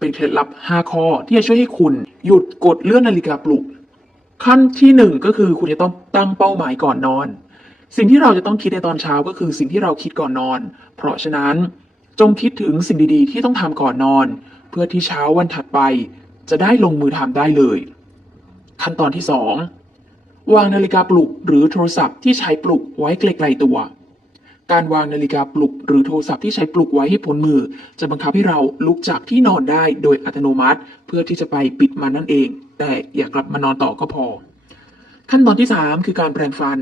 เป็นเคล็ดลับ 5 ข้อที่จะช่วยให้คุณหยุดกดเลื่อนนาฬิกาปลุก ขั้นที่หนึ่งก็คือคุณจะต้องตั้งเป้าหมายก่อนนอน สิ่งที่เราจะต้องคิดในตอนเช้าก็คือสิ่งที่เราคิดก่อนนอน เพราะฉะนั้นจงคิดถึงสิ่งดีๆ ที่ต้องทำก่อนนอน เพื่อที่เช้าวันถัดไป จะได้ลงมือทำได้เลย ขั้นตอนที่สองวางนาฬิกาปลุกหรือโทรศัพท์ที่ใช้ปลุกไว้ไกลๆตัว การวางนาฬิกาปลุก หรือโทรศัพท์ที่ใช้ปลุกไว้ให้พ้นมือ จะบังคับให้เราลุกจากที่นอนได้โดยอัตโนมัติ เพื่อที่จะไปปิดมันนั่นเอง แต่อย่ากลับมานอนต่อก็พอ ขั้นตอนที่ 3 คือการแปรงฟัน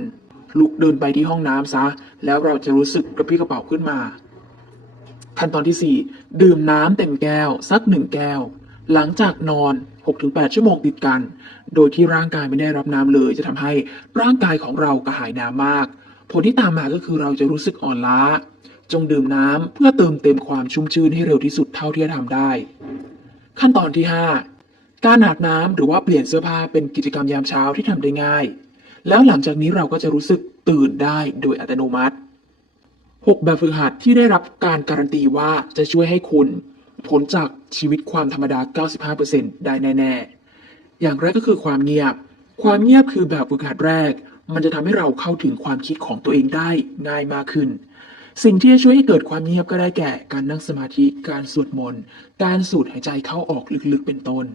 ลุกเดินไปที่ห้องน้ำซะ แล้วเราจะรู้สึกกระปรี้กระเป๋าขึ้นมา ขั้นตอนที่ 4 ดื่มน้ำเต็มแก้ว สักหนึ่งแก้ว หลังจากนอน 6-8 ชั่วโมงติดกัน โดยที่ร่างกายไม่ได้รับน้ำเลย จะทำให้ร่างกายของเรากระหายน้ำมาก ผลที่ตามมาก็คือเราจะรู้สึกอ่อนล้า จงดื่มน้ำเพื่อเติมเต็มความชุ่มชื้นให้เร็วที่สุดเท่าที่จะทำได้ ขั้นตอนที่ 5 การอาบน้ำหรือว่าเปลี่ยนเสื้อผ้าเป็นกิจกรรมยามเช้าที่ทำได้ง่าย แล้วหลังจากนี้เราก็จะรู้สึกตื่นได้โดยอัตโนมัติ 6 แบบฝึกหัดที่ได้รับการการันตีว่าจะช่วยให้คุณพ้นจากชีวิตความธรรมดา 95%ได้แน่ ๆ อย่างแรกก็คือความเงียบ ความเงียบคือแบบฝึกหัดแรก มันจะทำให้เราเข้าถึงความคิดของตัวเองได้ง่ายมากขึ้น สิ่งที่จะช่วยให้เกิดความเงียบก็ได้แก่ การนั่งสมาธิ การสวดมนต์ การสูดหายใจเข้าออกลึกๆ เป็นต้น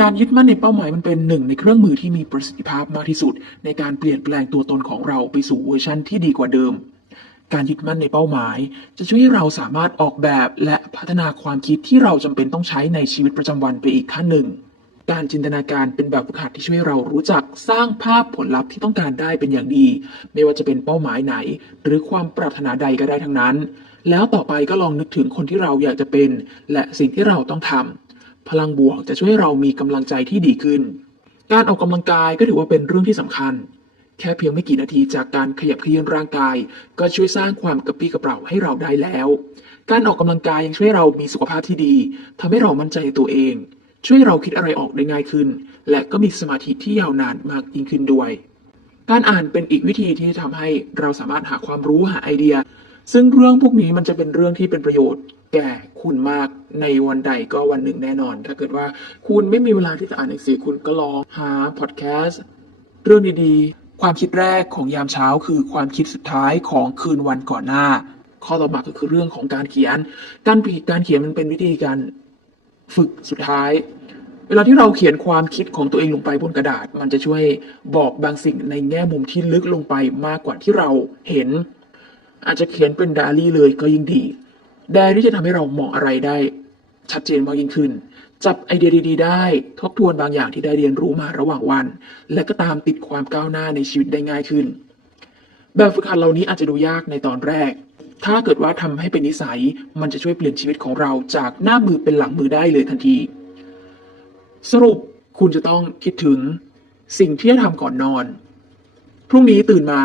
การยึดมั่นในเป้าหมายมันเป็นหนึ่งในเครื่องมือที่มีประสิทธิภาพมากที่สุด ในการเปลี่ยนแปลงตัวตนของเราไปสู่เวอร์ชั่นที่ดีกว่าเดิมการยึดมั่นในเป้าหมาย จะช่วยให้เราสามารถออกแบบและพัฒนาความคิดที่เราจำเป็นต้องใช้ในชีวิตประจำวันไปอีกขั้นหนึ่ง การจินตนาการเป็นแบบฝึกหัดที่ช่วยให้เรารู้จักสร้างภาพผลลัพธ์ที่ต้องการได้เป็นอย่างดี ไม่ว่าจะเป็นเป้าหมายไหน หรือความปรารถนาใดก็ได้ทั้งนั้น แล้วต่อไปก็ลองนึกถึงคนที่เราอยากจะเป็น และสิ่งที่เราต้องทำพลังบวกจะช่วยให้เรามีกำลังใจที่ดีขึ้น การออกกำลังกายก็ถือว่าเป็นเรื่องที่สำคัญ แค่เพียงไม่กี่นาทีจากการขยับเขยื้อนร่างกาย ก็ช่วยสร้างความกระปรี้กระเปร่าให้เราได้แล้ว การออกกำลังกายยังช่วยให้เรามีสุขภาพที่ดีทำให้เรามั่นใจในตัวเอง ช่วยเราคิดอะไรออกได้ง่ายขึ้น และก็มีสมาธิที่ยาวนานมากยิ่งขึ้นด้วย การอ่านเป็นอีกวิธีที่ทำให้เราสามารถหาความรู้หาไอเดีย ซึ่งเรื่องพวกนี้มันจะเป็นเรื่องที่เป็นประโยชน์ แก่คุณมากในวันใดก็วันหนึ่งแน่นอน ถ้าเกิดว่าคุณไม่มีเวลาที่จะอ่านหนังสือคุณก็ลองหาพอดแคสต์เรื่องดีๆ ความคิดแรกของยามเช้า คือความคิดสุดท้ายของคืนวันก่อนหน้า ข้อต่อมาก็คือเรื่องของการเขียน การปีการเขียนมันเป็นวิธีการ ฝึกสุดท้าย เวลาที่เราเขียนความคิดของตัวเองลงไปบนกระดาษ มันจะช่วยบอกบางสิ่งในแง่มุมที่ลึกลงไปมากกว่าที่เราเห็น อาจจะเขียนเป็นไดอารี่เลยก็ยิ่งดีไดอารี่จะทำให้เรามองอะไรได้ ชัดเจนมากยิ่งขึ้น จับไอเดียดีๆ ได้ ทบทวนบางอย่างที่ได้เรียนรู้มาระหว่างวัน และก็ตามติดความก้าวหน้าในชีวิตได้ง่ายขึ้น แบบฝึกหัดเหล่านี้อาจจะดูยากในตอนแรก ถ้าเกิดว่าทำให้เป็นนิสัย มันจะช่วยเปลี่ยนชีวิตของเราจากหน้ามือเป็นหลังมือได้เลยทันที สรุปคุณจะต้องคิดถึงสิ่งที่จะทำก่อนนอน พรุ่งนี้ตื่นมา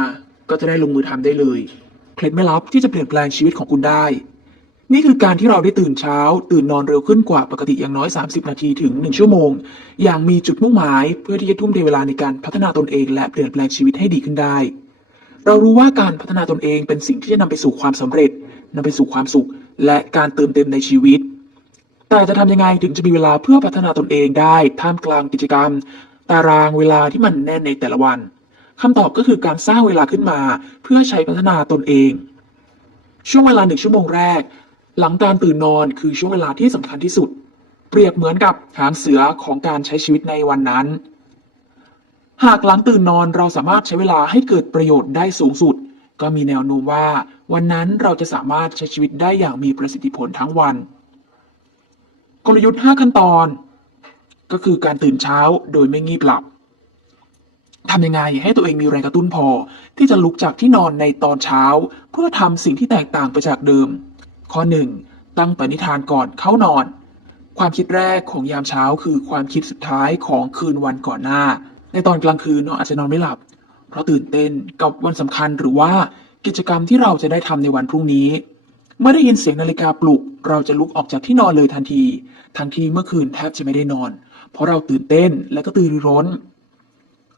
ก็จะได้ลงมือทำได้เลย เคล็ดไม่ลับที่จะเปลี่ยนแปลงชีวิตของคุณได้ นี่คือการที่เราได้ตื่นเช้า ตื่นนอนเร็วขึ้นกว่าปกติอย่างน้อย 30 นาทีถึง 1 ชั่วโมง อย่างมีจุดมุ่งหมายเพื่อที่จะทุ่มเทเวลาในการพัฒนาตนเอง และเปลี่ยนแปลงชีวิตให้ดีขึ้นได้ เรารู้ว่าการพัฒนาตนเองเป็นสิ่งที่จะนำไปสู่ความสำเร็จนำไปสู่ความสุข และการเติมเต็มในชีวิต แต่จะทำยังไงถึงจะมีเวลาเพื่อพัฒนาตนเองได้ท่ามกลางกิจกรรม ตารางเวลาที่มันแน่นในแต่ละวันคำตอบก็คือการสร้างเวลาขึ้นมา เพื่อใช้พัฒนาตนเอง ช่วงเวลาหนึ่งชั่วโมงแรก หลังการตื่นนอนคือช่วงเวลาที่สำคัญที่สุด เปรียบเหมือนกับหางเสือของการใช้ชีวิตในวันนั้น หากหลังตื่นนอนเราสามารถใช้เวลาให้เกิดประโยชน์ได้สูงสุด ก็มีแนวโน้มว่า วันนั้นเราจะสามารถใช้ชีวิตได้อย่างมีประสิทธิผลทั้งวัน กลยุทธ์ 5 ขั้นตอน ก็คือการตื่นเช้าโดยไม่งีบหลับทำยังไงให้ตัวเองมีแรงกระตุ้นพอ ที่จะลุกจากที่นอนในตอนเช้า เพื่อทำสิ่งที่แตกต่างไปจากเดิม ข้อ 1. ตั้งปณิธานก่อนเข้านอน ความคิดแรกของยามเช้าคือความคิดสุดท้ายของคืนวันก่อนหน้า ในตอนกลางคืนเราอาจจะนอนไม่หลับ เพราะตื่นเต้นกับวันสำคัญหรือว่ากิจกรรมที่เราจะได้ทำในวันพรุ่งนี้ เมื่อได้ยินเสียงนาฬิกาปลุก เราจะลุกออกจากที่นอนเลยทันที ทั้งที่เมื่อคืนแทบจะไม่ได้นอน เพราะเราตื่นเต้นและก็ตื่นร้อน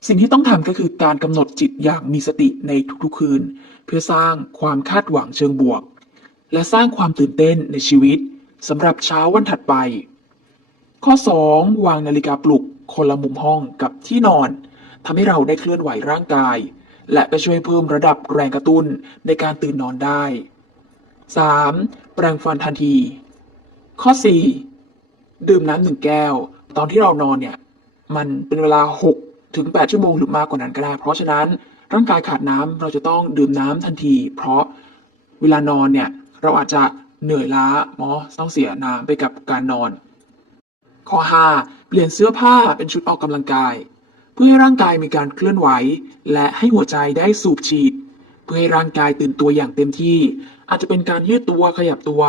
สิ่งที่ต้องทำก็คือการกำหนดจิตอย่างมีสติในทุกๆคืน เพื่อสร้างความคาดหวังเชิงบวก และสร้างความตื่นเต้นในชีวิตสำหรับเช้าวันถัดไป ข้อ 2 วางนาฬิกาปลุก คนละมุมห้องกับที่นอนทำให้เราได้เคลื่อนไหวร่างกาย และก็ช่วยเพิ่มระดับแรงกระตุ้นในการตื่นนอนได้ 3. แปรงฟันทันที ข้อ 4 ดื่มน้ำหนึ่งแก้ว ตอนที่เรานอนเนี่ย มันเป็นเวลา 6 ถึง 8 ชั่วโมงหรือมากกว่านั้นก็ได้ เพราะฉะนั้นร่างกายขาดน้ำเราจะต้องดื่มน้ำทันที เพราะเวลานอนเนี่ย เราอาจจะเหนื่อยล้าเนาะต้องเสียน้ำไปกับการนอน ข้อ 5 ลี่ยนเสื้อผ้าเป็นชุดออกกำลังกาย เพื่อให้ร่างกายมีการเคลื่อนไหว และให้หัวใจได้สูบฉีด เพื่อให้ร่างกายตื่นตัวอย่างเต็มที่ อาจจะเป็นการยืดตัวขยับตัว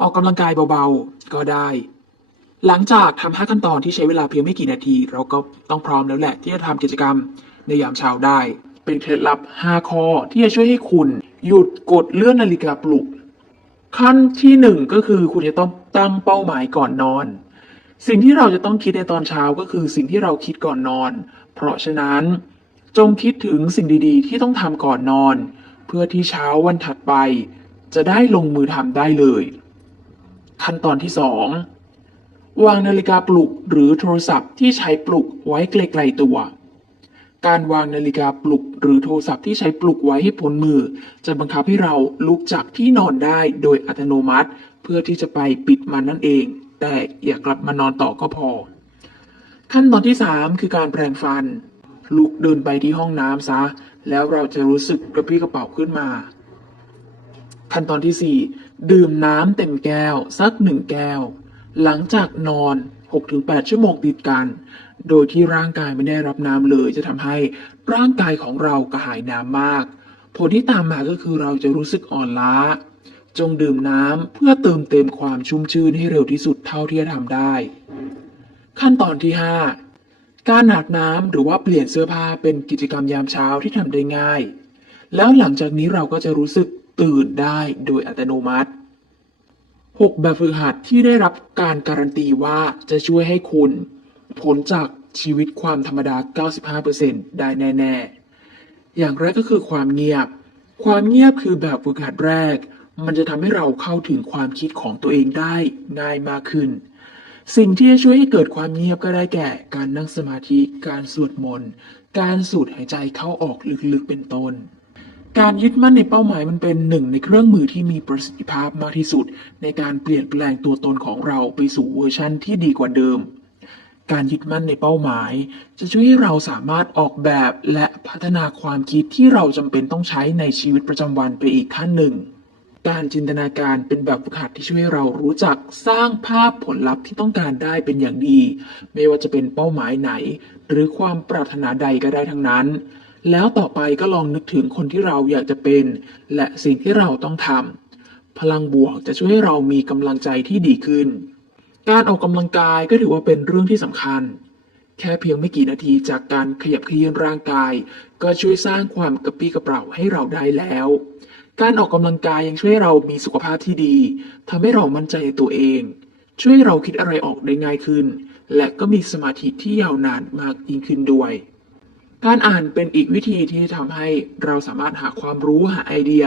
ออกกำลังกายเบาๆ ก็ได้ หลังจากทำห้าขั้นตอนที่ใช้เวลาเพียงไม่กี่นาที เราก็ต้องพร้อมแล้วแหละที่จะทำกิจกรรมในยามเช้าได้ เป็นเคล็ดลับ 5 ข้อที่จะช่วยให้คุณ หยุดกดเลื่อนนาฬิกาปลุก ขั้นที่หนึ่งก็คือคุณจะต้องตั้งเป้าหมายก่อนนอน สิ่งที่เราจะต้องคิดในตอนเช้าก็คือสิ่งที่เราคิดก่อนนอน เพราะฉะนั้น จงคิดถึงสิ่งดีๆ ที่ต้องทำก่อนนอน เพื่อที่เช้าวันถัดไป จะได้ลงมือทำได้เลย ขั้นตอนที่สองวางนาฬิกาปลุกหรือโทรศัพท์ที่ใช้ปลุกไว้ไกลๆตัว การวางนาฬิกาปลุกหรือโทรศัพท์ที่ใช้ปลุกไว้ให้พ้นมือ จะบังคับให้เราลุกจากที่นอนได้โดยอัตโนมัติ เพื่อที่จะไปปิดมันนั่นเอง แต่อย่ากลับมานอนต่อก็พอ ขั้นตอนที่ 3 คือการแปรงฟัน ลุกเดินไปที่ห้องน้ำซะ แล้วเราจะรู้สึกกระปี้กระเป๋าขึ้นมา ขั้นตอนที่ 4 ดื่มน้ำเต็มแก้ว สักหนึ่งแก้ว หลังจากนอน 6-8 ชั่วโมงติดกัน โดยที่ร่างกายไม่ได้รับน้ำเลยจะทำให้ร่างกายของเรากระหายน้ำมาก ผลที่ตามมาก็คือเราจะรู้สึกอ่อนล้า จงดื่มน้ำเพื่อเติมเต็มความชุ่มชื่นให้เร็วที่สุดเท่าที่จะทำได้ ขั้นตอนที่ 5 การอาบน้ำหรือว่าเปลี่ยนเสื้อผ้าเป็นกิจกรรมยามเช้าที่ทำได้ง่าย แล้วหลังจากนี้เราก็จะรู้สึกตื่นได้โดยอัตโนมัติ 6 แบบฝึกหัดที่ได้รับการการันตีว่าจะช่วยให้คุณพ้นจากชีวิตความธรรมดา 95%ได้แน่ ๆ อย่างแรกก็คือความเงียบ ความเงียบคือแบบฝึกหัดแรก มันจะทำให้เราเข้าถึงความคิดของตัวเองได้ง่ายมากขึ้น สิ่งที่จะช่วยให้เกิดความเงียบก็ได้แก่ การนั่งสมาธิ การสวดมนต์ การสูดหายใจเข้าออกลึกๆเป็นต้นการยึดมั่นในเป้าหมายมันเป็นหนึ่งในเครื่องมือที่มีประสิทธิภาพมากที่สุด ในการเปลี่ยนแปลงตัวตนของเราไปสู่เวอร์ชั่นที่ดีกว่าเดิม การยึดมั่นในเป้าหมาย จะช่วยให้เราสามารถออกแบบและพัฒนาความคิดที่เราจำเป็นต้องใช้ในชีวิตประจำวันไปอีกขั้นหนึ่ง การจินตนาการเป็นแบบฝึกหัดที่ช่วยใหเรารู้จักสร้างภาพผลลัพธ์ที่ต้องการได้เป็นอย่างดี ไม่ว่าจะเป็นเป้าหมายไหน หรือความปรารถนาใดก็ได้ทั้งนั้น แล้วต่อไปก็ลองนึกถึงคนที่เราอยากจะเป็น และสิ่งที่เราต้องทำพลังบวกจะช่วยให้เรามีกำลังใจที่ดีขึ้น การออกกำลังกายก็ถือว่าเป็นเรื่องที่สำคัญ แค่เพียงไม่กี่นาทีจากการขยับเขยื้อนร่างกาย ก็ช่วยสร้างความกระปรี้กระเปร่าให้เราได้แล้ว การออกกำลังกายยังช่วยให้เรามีสุขภาพที่ดีทำให้เรามั่นใจในตัวเอง ช่วยให้เราคิดอะไรออกได้ง่ายขึ้น และก็มีสมาธิที่ยาวนานมากยิ่งขึ้นด้วย การอ่านเป็นอีกวิธีที่ทำให้เราสามารถหาความรู้หาไอเดีย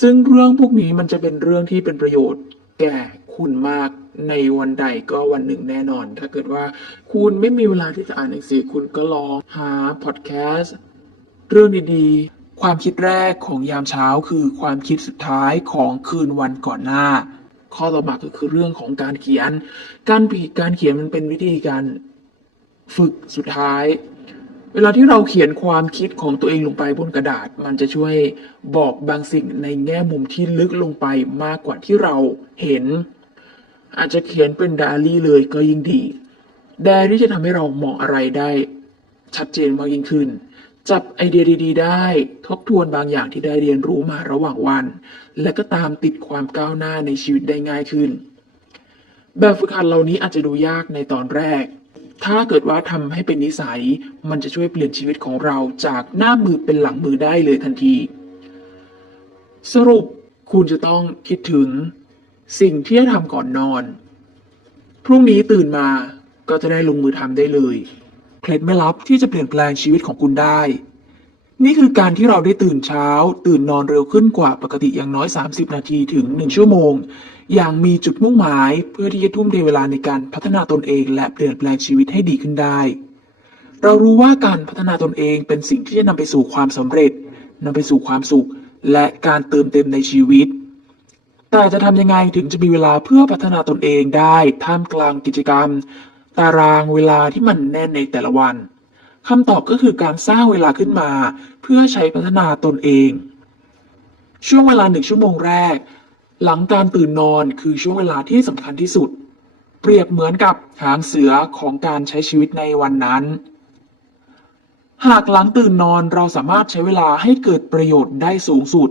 ซึ่งเรื่องพวกนี้มันจะเป็นเรื่องที่เป็นประโยชน์ แก่คุณมากในวันใดก็วันหนึ่งแน่นอน ถ้าเกิดว่าคุณไม่มีเวลาที่จะอ่านหนังสือคุณก็ลองหาพอดแคสต์เรื่องดีๆ ความคิดแรกของยามเช้าคือความคิดสุดท้ายของคืนวันก่อนหน้า ข้อต่อมาก็คือเรื่องของการเขียน การผีการเขียนมันเป็นวิธีการฝึกสุดท้าย เวลาที่เราเขียนความคิดของตัวเองลงไปบนกระดาษ มันจะช่วยบอกบางสิ่งในแง่มุมที่ลึกลงไปมากกว่าที่เราเห็น อาจจะเขียนเป็นไดอารี่เลยก็ยิ่งดีไดอารี่จะทำให้เรามองอะไรได้ชัดเจนมากยิ่งขึ้น จับไอเดียดีๆ ได้ ทบทวนบางอย่างที่ได้เรียนรู้มาระหว่างวัน และก็ตามติดความก้าวหน้าในชีวิตได้ง่ายขึ้น แบบฝึกหัดเหล่านี้อาจจะดูยากในตอนแรก ถ้าเกิดว่าทำให้เป็นนิสัย มันจะช่วยเปลี่ยนชีวิตของเราจากหน้ามือเป็นหลังมือได้เลยทันที สรุปคุณจะต้องคิดถึง สิ่งที่จะทำก่อนนอน พรุ่งนี้ตื่นมาก็จะได้ลงมือทำได้เลย เคล็ดไม่ลับที่จะเปลี่ยนแปลงชีวิตของคุณได้ นี่คือการที่เราได้ตื่นเช้า ตื่นนอนเร็วขึ้นกว่าปกติอย่างน้อย 30 นาทีถึง 1 ชั่วโมง อย่างมีจุดมุ่งหมายเพื่อที่จะทุ่มเทเวลาในการพัฒนาตนเอง และเปลี่ยนแปลงชีวิตให้ดีขึ้นได้ เรารู้ว่าการพัฒนาตนเองเป็นสิ่งที่จะนำไปสู่ความสำเร็จนำไปสู่ความสุข และการเติมเต็มในชีวิตแต่จะทำยังไงถึงจะมีเวลาเพื่อพัฒนาตนเองได้ท่ามกลางกิจกรรม ตารางเวลาที่มันแน่นในแต่ละวันคำตอบก็คือการสร้างเวลาขึ้นมา เพื่อใช้พัฒนาตนเอง ช่วงเวลาหนึ่งชั่วโมงแรก หลังการตื่นนอนคือช่วงเวลาที่สำคัญที่สุด เปรียบเหมือนกับหางเสือของการใช้ชีวิตในวันนั้น หากหลังตื่นนอนเราสามารถใช้เวลาให้เกิดประโยชน์ได้สูงสุด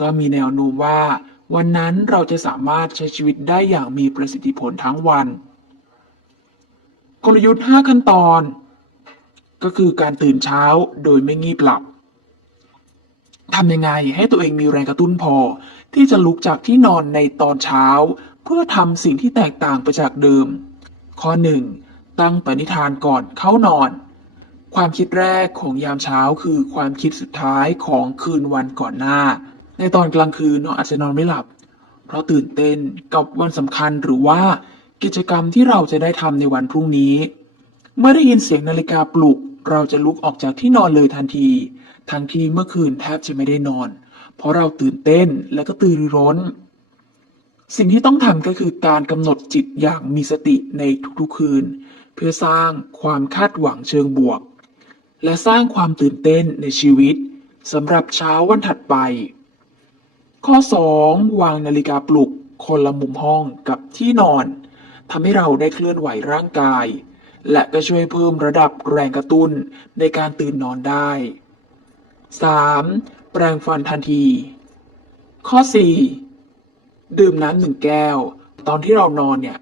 ก็มีแนวโน้มว่า วันนั้นเราจะสามารถใช้ชีวิตได้อย่างมีประสิทธิผลทั้งวัน กลยุทธ์ 5 ขั้นตอน ก็คือการตื่นเช้าโดยไม่งีบหลับทำยังไงให้ตัวเองมีแรงกระตุ้นพอ ที่จะลุกจากที่นอนในตอนเช้า เพื่อทำสิ่งที่แตกต่างไปจากเดิม ข้อ 1. ตั้งปณิธานก่อนเข้านอน ความคิดแรกของยามเช้าคือความคิดสุดท้ายของคืนวันก่อนหน้า ในตอนกลางคืนเราอาจจะนอนไม่หลับ เพราะตื่นเต้นกับวันสำคัญหรือว่า กิจกรรมที่เราจะได้ทำในวันพรุ่งนี้ เมื่อได้ยินเสียงนาฬิกาปลุก เราจะลุกออกจากที่นอนเลยทันที ทั้งที่เมื่อคืนแทบจะไม่ได้นอน เพราะเราตื่นเต้นและก็ตื่นร้นสิ่งที่ต้องทำก็คือการกำหนดจิตอย่างมีสติในทุกๆคืน เพื่อสร้างความคาดหวังเชิงบวก และสร้างความตื่นเต้นในชีวิตสำหรับเช้าวันถัดไป ข้อ 2 วางนาฬิกาปลุกคนละมุมห้องกับที่นอน ทำให้เราได้เคลื่อนไหวร่างกาย และก็ช่วยเพิ่มระดับแรงกระตุ้นในการตื่นนอนได้ 3. แปรงฟันทันที ข้อ 4 ดื่มน้ำหนึ่งแก้ว ตอนที่เรานอนเนี่ย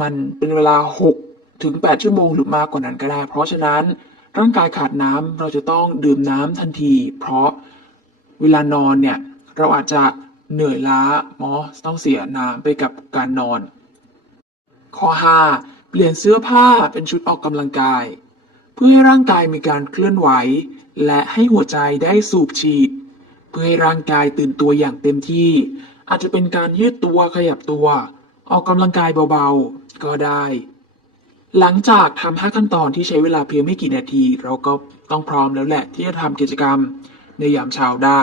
มันเป็นเวลา 6 ถึง 8 ชั่วโมงหรือมากกว่านั้นก็ได้ เพราะฉะนั้นร่างกายขาดน้ำเราจะต้องดื่มน้ำทันที เพราะเวลานอนเนี่ย เราอาจจะเหนื่อยล้าเนาะต้องเสียน้ำไปกับการนอน ข้อ 5 เปลี่ยนเสื้อผ้าเป็นชุดออกกำลังกาย เพื่อให้ร่างกายมีการเคลื่อนไหว และให้หัวใจได้สูบฉีด เพื่อให้ร่างกายตื่นตัวอย่างเต็มที่ อาจจะเป็นการยืดตัวขยับตัว ออกกำลังกายเบาๆ ก็ได้ หลังจากทำห้าขั้นตอนที่ใช้เวลาเพียงไม่กี่นาที เราก็ต้องพร้อมแล้วแหละที่จะทำกิจกรรมในยามเช้าได้